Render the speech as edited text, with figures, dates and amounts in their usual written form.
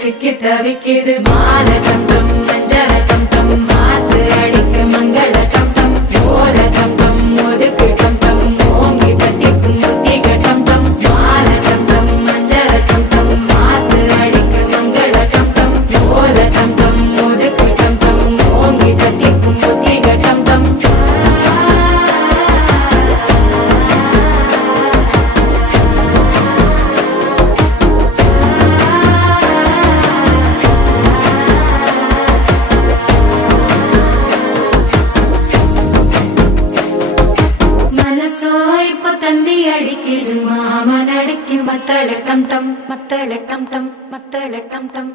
சிக்கி தவிக்குது மாலை டம் டம் மஞ்சள டம் டம் மாத்து அடிக்க மங்கள டம் டம் ஓல டம் டம் ஒதுக்கு டம் டம் ஓங்கி தட்டிக்கும் முத்திக டம் டம் மாலை டம் டம் மஞ்சள டம் டம் மாத்து அடிக்க மங்கள டம் டம் ஓல டம் டம் ஒதுக்கு டம் டம் ஓங்கி தட்டிக்கும் முத்திக டம் டம் தந்தி அடிக்குது மாமன் அடிக்கு மத்தள டம் டம் மத்தள டம் டம் மத்தள டம் டம்